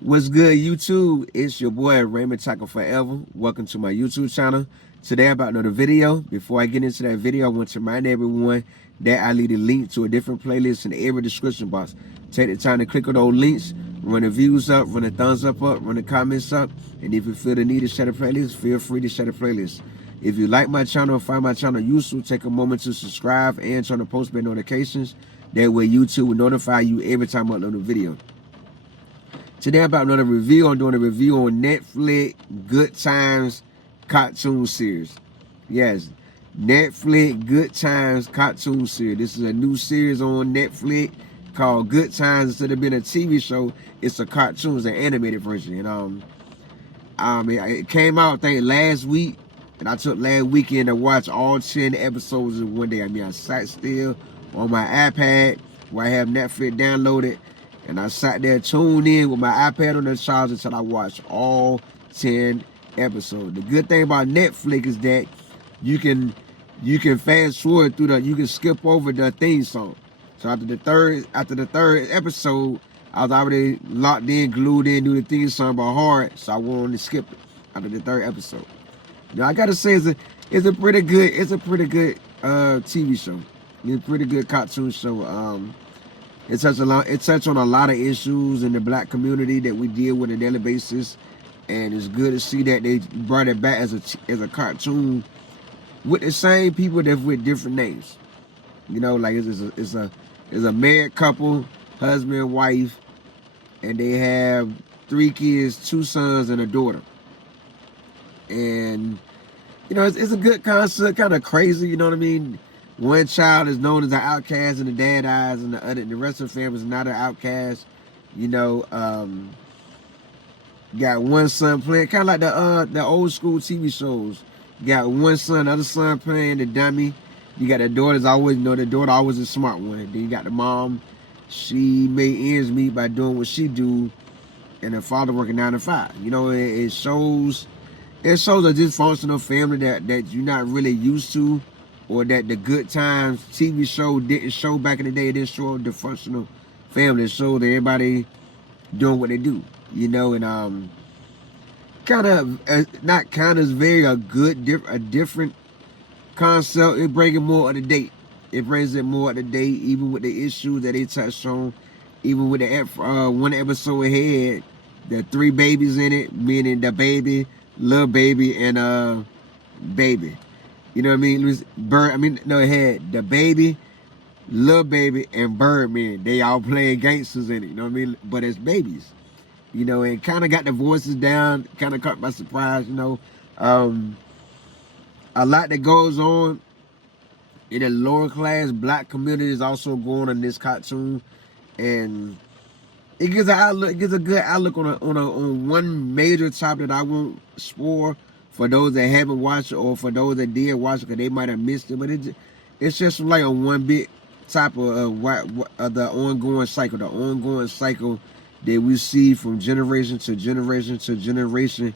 What's good, YouTube? It's your boy Raymondtacular Forever. Welcome to my YouTube channel. Today I'm about another video. Before I get into that video, I want to remind everyone that I leave a link to a different playlist in every description box. Take the time to click on those links, run the views up, run the thumbs up, run the comments up, and if you feel the need to share the playlist, feel free to share the playlist. If you like my channel or find my channel useful, take a moment to subscribe and turn on post bell notifications. That way YouTube will notify you every time I upload a video. Today about another review. I'm doing a review on Netflix Good Times cartoon series. Yes, Netflix Good Times cartoon series. This is a new series on Netflix called Good Times. Instead of being a TV show, it's a cartoon, it's an animated version. And it came out I think last week, and I took last weekend to watch all 10 episodes in one day. I sat still on my iPad where I have Netflix downloaded. And I sat there tuned in with my iPad on the charger until I watched all 10 episodes. The good thing about Netflix is that you can fast forward through you can skip over the theme song. So after the third episode, I was already locked in, glued in, knew the theme song by heart, so I wanted to skip it after the third episode. Now I gotta say it's a pretty good TV show. It's a pretty good cartoon show. It touched on a lot of issues in the black community that we deal with on a daily basis, and it's good to see that they brought it back as a cartoon with the same people that with different names. You know, like it's a married couple, husband and wife, and they have 3 kids, 2 sons and a daughter. And you know, it's a good concept, kind of crazy. You know what I mean? One child is known as an outcast in the dad eyes, and the rest of the family is not an outcast. You know, got one son playing, kind of like the old school TV shows. You got one son, the other son playing the dummy. You got the daughter's always, the daughter always a smart one. Then you got the mom. She made ends meet by doing what she do, and her father working 9 to 5. You know, it shows a dysfunctional family that you're not really used to, or that the Good Times TV show didn't show back in the day. It didn't show a dysfunctional family. It showed everybody doing what they do, you know, and it's very a different concept. It brings it more up to date. It brings it more up to date, even with the issues that they touched on. Even with the one episode ahead, the 3 babies in it, meaning the baby, little baby, and baby. You know what I mean? It had the baby, little baby, and Birdman. They all playing gangsters in it, you know what I mean? But as babies, you know, and kind of got the voices down, kind of caught by surprise, you know. A lot that goes on in the lower class black community is also going on in this cartoon, and it gives a good outlook on one major topic that I won't spoil for those that haven't watched it, or for those that did watch it, because they might have missed it. But it's just like on one big type of the ongoing cycle that we see from generation to generation to generation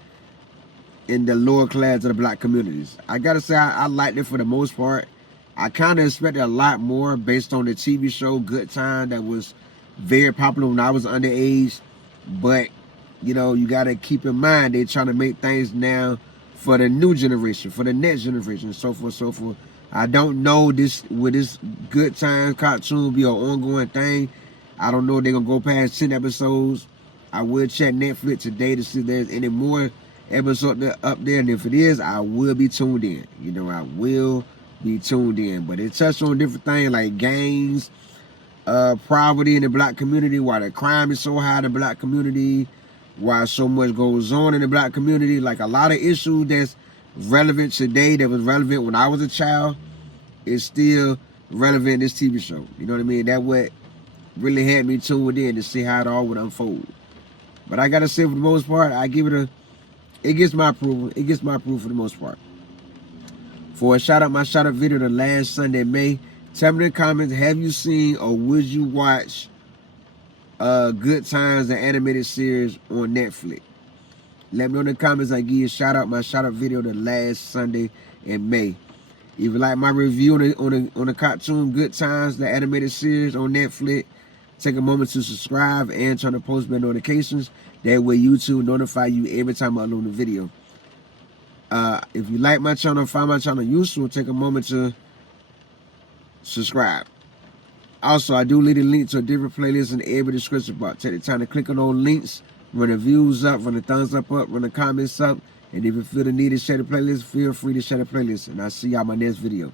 in the lower class of the black communities. I gotta say, I liked it for the most part. I kind of expected a lot more based on the TV show Good Time that was very popular when I was underage. But, you know, you gotta keep in mind they're trying to make things now for the new generation, for the next generation, so forth, so forth. I don't know will this Good Times cartoon be an ongoing thing. I don't know if they're gonna go past 10 episodes. I will check Netflix today to see if there's any more episodes up there, and if it is, I will be tuned in. You know, I will be tuned in. But it touched on different things like gangs, poverty in the black community, why the crime is so high in the black community, why so much goes on in the black community, like a lot of issues that's relevant today that was relevant when I was a child is still relevant in this TV show. You know what I mean? That what really had me tuned in to see how it all would unfold. But I gotta say, for the most part, it gets my approval. It gets my approval for the most part. For my shout out video the last Sunday, May. Tell me in the comments, have you seen or would you watch Good Times, the animated series on Netflix? Let me know in the comments. I give you my shout out video the last Sunday in May. If you like my review on the cartoon Good Times, the animated series on Netflix, Take a moment to subscribe and turn on post bell notifications. That way YouTube notify you every time I upload a video. If you like my channel, find my channel useful, take a moment to subscribe. Also, I do leave a link to a different playlist in every description box. Take the time to click on those links, run the views up, run the thumbs up, run the comments up. And if you feel the need to share the playlist, feel free to share the playlist. And I'll see y'all in my next video.